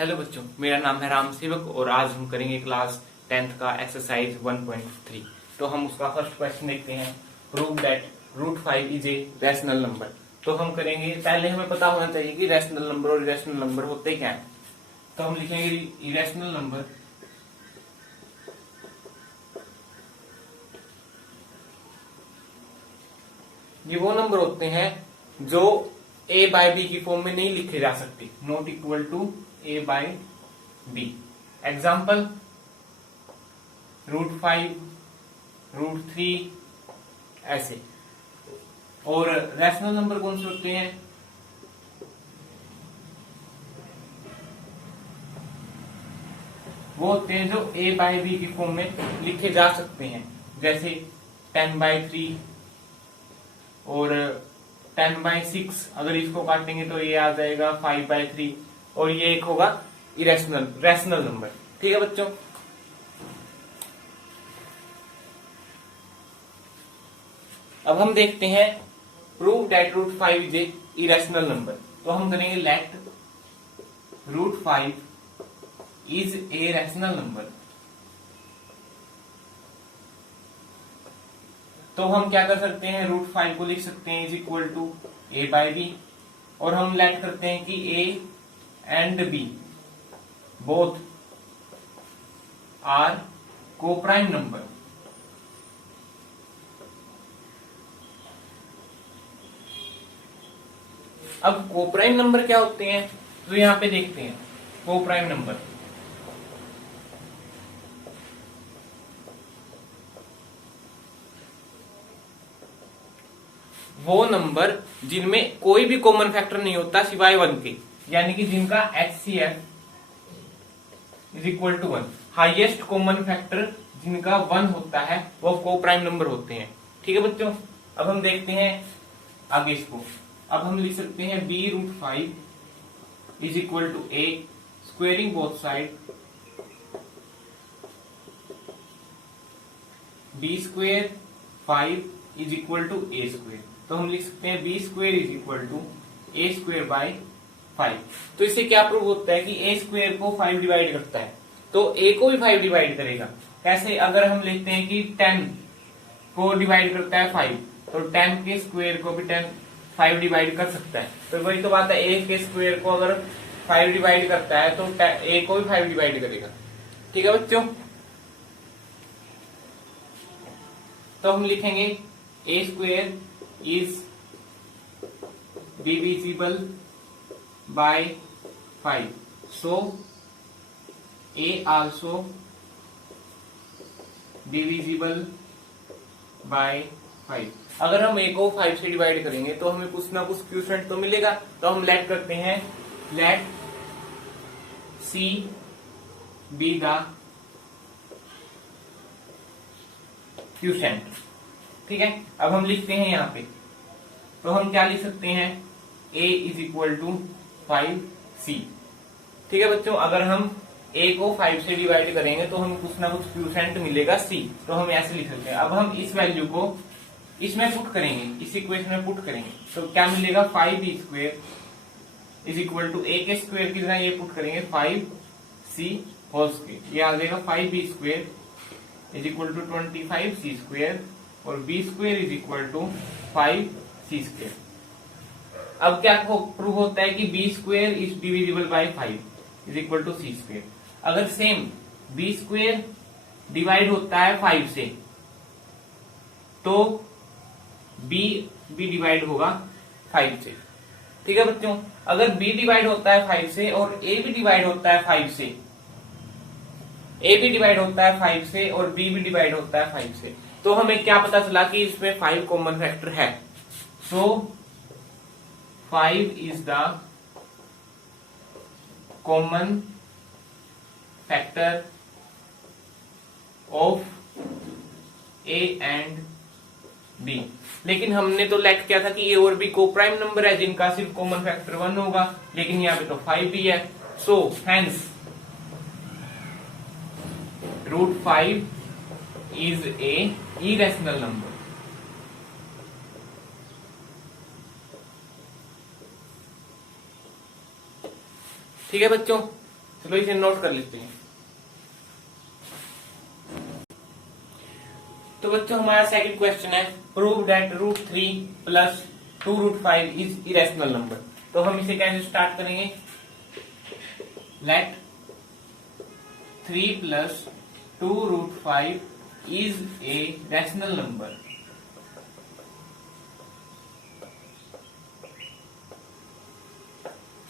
Hello बच्चों, मेरा नाम है राम सेवक और आज हम करेंगे क्लास 10th का एक्सरसाइज 1.3। तो हम उसका फर्स्ट क्वेश्चन देखते हैं। Prove that √5 is a rational number. तो हम करेंगे, पहले हमें पता होना चाहिए कि रैशनल नंबर और इरेशनल नंबर होते क्या है। तो हम लिखेंगे इरेशनल नंबर ये वो नंबर होते हैं जो a बाय बी की फॉर्म में नहीं लिखे जा सकते, not equal to a by B. Example √5, √3 ऐसे। और रैशनल नंबर कौन से होते हैं? वो होते हैं जो a बाय बी की फॉर्म में लिखे जा सकते हैं, जैसे 10/3 और 10/6। अगर इसको काटेंगे तो ये आ जाएगा 5/3 और ये एक होगा रैशनल नंबर। ठीक है बच्चों, अब हम देखते हैं prove that √5 is a irrational number. तो हम करेंगे let √5 is a rational number. तो हम क्या कर सकते हैं, √5 को लिख सकते हैं is equal to a by B, और हम लेट करते हैं कि a and b both are coprime number. अब कोप्राइम नंबर क्या होते हैं, तो यहां पे देखते हैं। कोप्राइम नंबर वो नंबर जिनमें कोई भी कॉमन फैक्टर नहीं होता सिवाय 1 के, यानी कि जिनका HCF is equal to 1। Highest common factor जिनका 1 होता है वो कोप्राइम नंबर होते हैं। ठीक है बच्चों, अब हम देखते हैं आगे इसको। अब हम लिख सकते हैं b√5 is equal to a squaring both side b² 5 is equal to a²। तो हम लिख सकते हैं b² is equal to a² bye 5। तो इससे क्या प्रूव होता है कि a² को 5 डिवाइड करता है, तो a को भी 5 डिवाइड करेगा। कैसे? अगर हम लिखते हैं कि 10 को डिवाइड करता है 5, तो 10 के स्क्वायर को भी 5 डिवाइड कर सकता है। तो वही तो बात है, a के स्क्वायर को अगर 5 डिवाइड करता है तो a को भी 5 डिवाइड करेगा। ठीक है बच्चों, तो हम लिखेंगे a² is divisible by 5, so a also divisible by 5। अगर हम a को 5 से डिवाइड करेंगे तो हमें कुछ ना कुछ क्वोशिएंट तो मिलेगा। तो हम लेट करते हैं, let c be the quotient. ठीक है, अब हम लिखते हैं यहाँ पे, तो हम क्या लिख सकते हैं, a is equal to 5c। ठीक है बच्चों, अगर हम a को 5 से डिवाइड करेंगे तो हमें कुछ ना कुछ क्वोशिएंट मिलेगा c, तो हम ऐसे लिख सकते हैं। अब हम इस वैल्यू को इसमें पुट करेंगे, इस इक्वेशन में पुट करेंगे, तो क्या मिलेगा, 5b² is equal to a के स्क्वायर की जगह ये पुट करेंगे 5c होल स्क्वायर। ये आ जाएगा 5b² is equal to 25c² और b² is equal to 5c²। अब क्या प्रूव होता है कि b² is divisible by 5 is equal to c²। अगर सेम b² डिवाइड होता है 5 से तो b भी डिवाइड होगा 5 से। ठीक है बच्चों, अगर b डिवाइड होता है 5 से और a भी डिवाइड होता है 5 से, a भी डिवाइड होता है 5 से और b भी डिवाइड होता है 5 से, तो हमें क्या पता चला कि इसमें 5 कॉमन फैक्टर है। सो 5 is the common factor of a and b। लेकिन हमने तो लेट किया था कि a और b कोप्राइम नंबर है जिनका सिर्फ कॉमन फैक्टर 1 होगा, लेकिन यहाँ पे तो 5 भी है। So hence √5 is a irrational number. ठीक है बच्चों, चलो इसे नोट कर लेते हैं। तो बच्चों हमारा सेकंड क्वेश्चन है, prove that √3 plus 2√5 is irrational number. तो हम इसे कैसे स्टार्ट करेंगे, let 3 plus 2√5 is a rational number.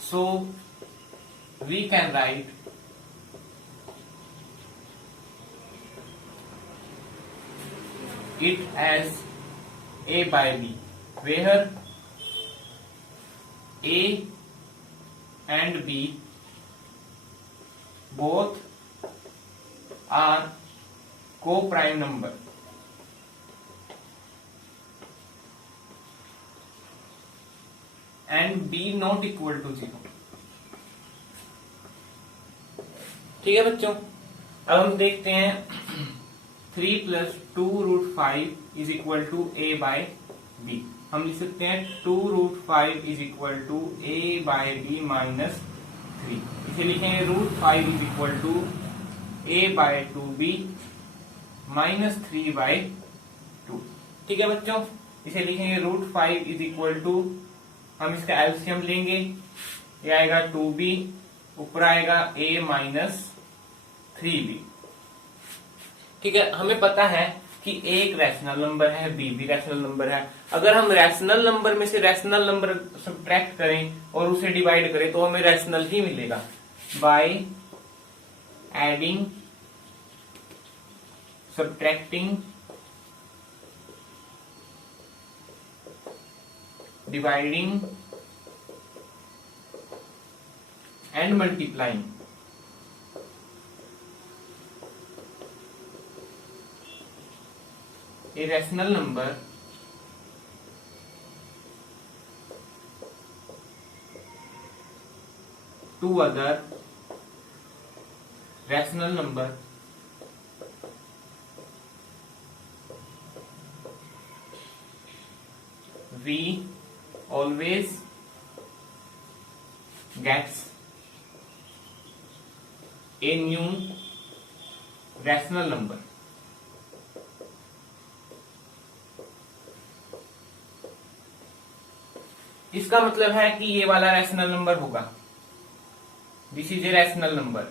So we can write it as a by b, where a and b both are co-prime number and b not equal to 0। ठीक है बच्चों, अब हम देखते हैं 3 plus 2√5 is equal to a by b. हम लिख सकते हैं 2√5 is equal to a by b minus 3। इसे लिखेंगे √5 is equal to a by 2b minus 3 by 2। ठीक है बच्चों, इसे लिखेंगे √5 इज इक्वल टू, हम इसका एलसीएम लेंगे, ये आएगा 2b, ऊपर आएगा a माइनस 3b। ठीक है, हमें पता है कि a एक रैशनल नंबर है, b भी रैशनल नंबर है। अगर हम रैशनल नंबर में से रैशनल नंबर सब्ट्रैक्ट करें और उसे डिवाइड करें तो हमें रैशनल ही मिलेगा। By adding, subtracting, dividing and multiplying, a rational number to other rational number we always gets a new rational number। इसका मतलब है कि ये वाला रैशनल नंबर होगा, this is a rational number.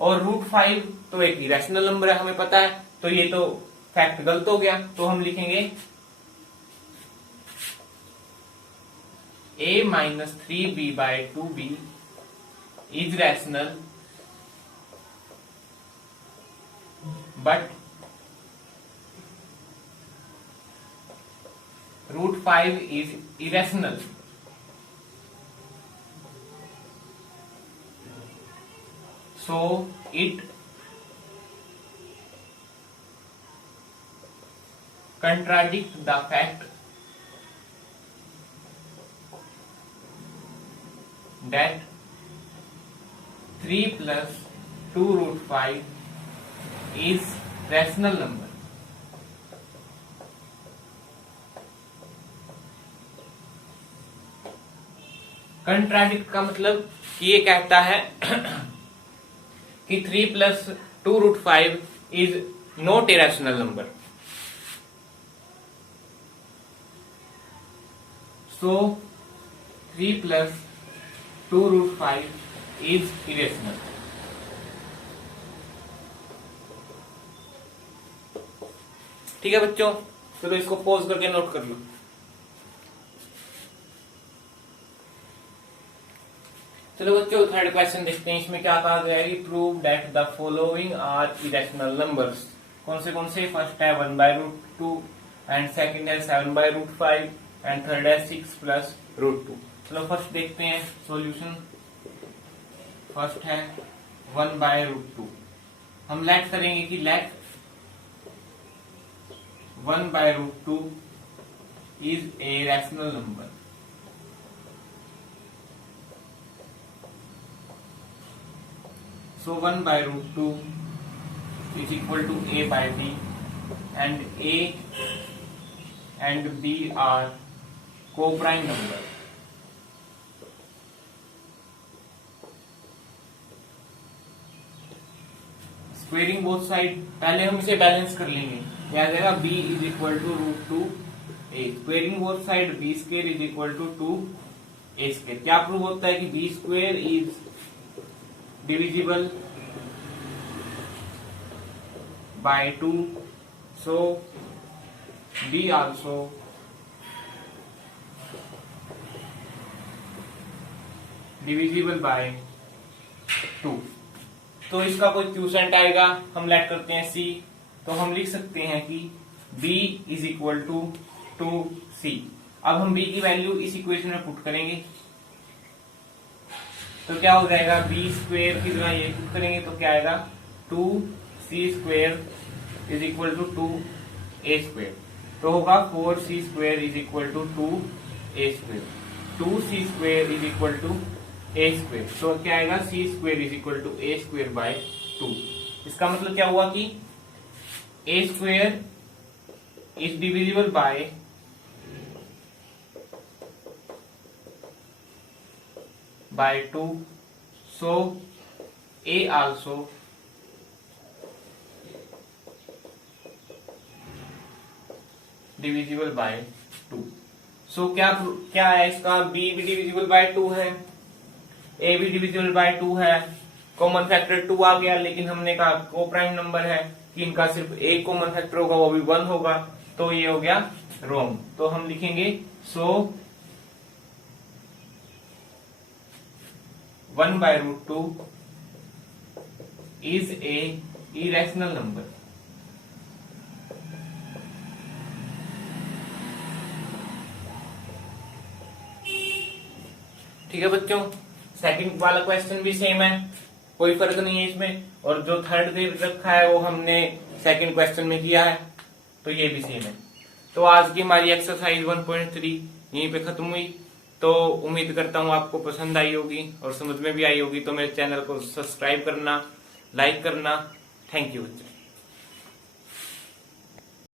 और √5 तो एक इरेशनल नंबर है, हमें पता है, तो ये तो फैक्ट गलत हो गया। तो हम लिखेंगे a minus 3b by 2b is rational but √5 is irrational। So it contradicts the fact that 3 plus 2√5 is rational number। Contradict का मतलब कि ये कहता है कि 3 plus 2√5 is not a rational number। So 3 plus 2√5 is irrational। ठीक है बच्चों, चलो इसको पॉज करके नोट कर लो। चलो बच्चों थर्ड क्वेश्चन देखते हैं, इसमें क्या कहा गया है कि prove that the following are irrational numbers. कौन से? फर्स्ट है 1/√2 एंड सेकंड है 7/√5 एंड थर्ड है 6 + √2। चलो फर्स्ट देखते हैं सॉल्यूशन। फर्स्ट है 1/√2। हम लेट करेंगे कि let 1/√2 is a rational number. So 1/√2 is equal to a by b and a and b are coprime number. Squaring both side, पहले हम इसे बैलेंस कर लेंगे। क्या आ जाएगा, b is equal to √2a। Squaring both side b square is equal to 2a square. क्या prove होता है कि b square is divisible by 2, so b also divisible by 2। तो इसका कोई क्यूसेंट आएगा, हम लेट करते हैं c। तो हम लिख सकते हैं कि b is equal to 2c। अब हम b की वैल्यू इस इक्वेशन में पुट करेंगे, तो क्या हो जाएगा, b स्क्वेयर की जगह ये पुट करेंगे तो क्या आएगा, 2c square is equal to 2a square. तो होगा 4c square is equal to 2a square. 2c square is equal to a square. तो क्या आएगा, c square is equal to a square by 2। इसका मतलब क्या हुआ कि a square is divisible by 2, so a also divisible by 2। So क्या है इसका, b भी डिविजिबल बाय 2 है, a भी डिविजिबल बाय 2 है, कॉमन फैक्टर 2 आ गया। लेकिन हमने कहा को प्राइम नंबर है कि इनका सिर्फ एक कॉमन फैक्टर होगा, वो भी 1 होगा, तो ये हो गया रॉन्ग। तो हम लिखेंगे सो 1/√2 इज ए इरेशनल नंबर। ठीक है बच्चों, सेकंड वाला क्वेश्चन भी सेम है, कोई फर्क नहीं है इसमें। और जो थर्ड दे रखा है वो हमने सेकंड क्वेश्चन में किया है, तो ये भी सेम है। तो आज की हमारी एक्सरसाइज 1.3 यहीं पे खत्म हुई। तो उम्मीद करता हूँ आपको पसंद आई होगी और समझ में भी आई होगी। तो मेरे चैनल को सब्सक्राइब करना, लाइक करना। थैंक यू बच्चों।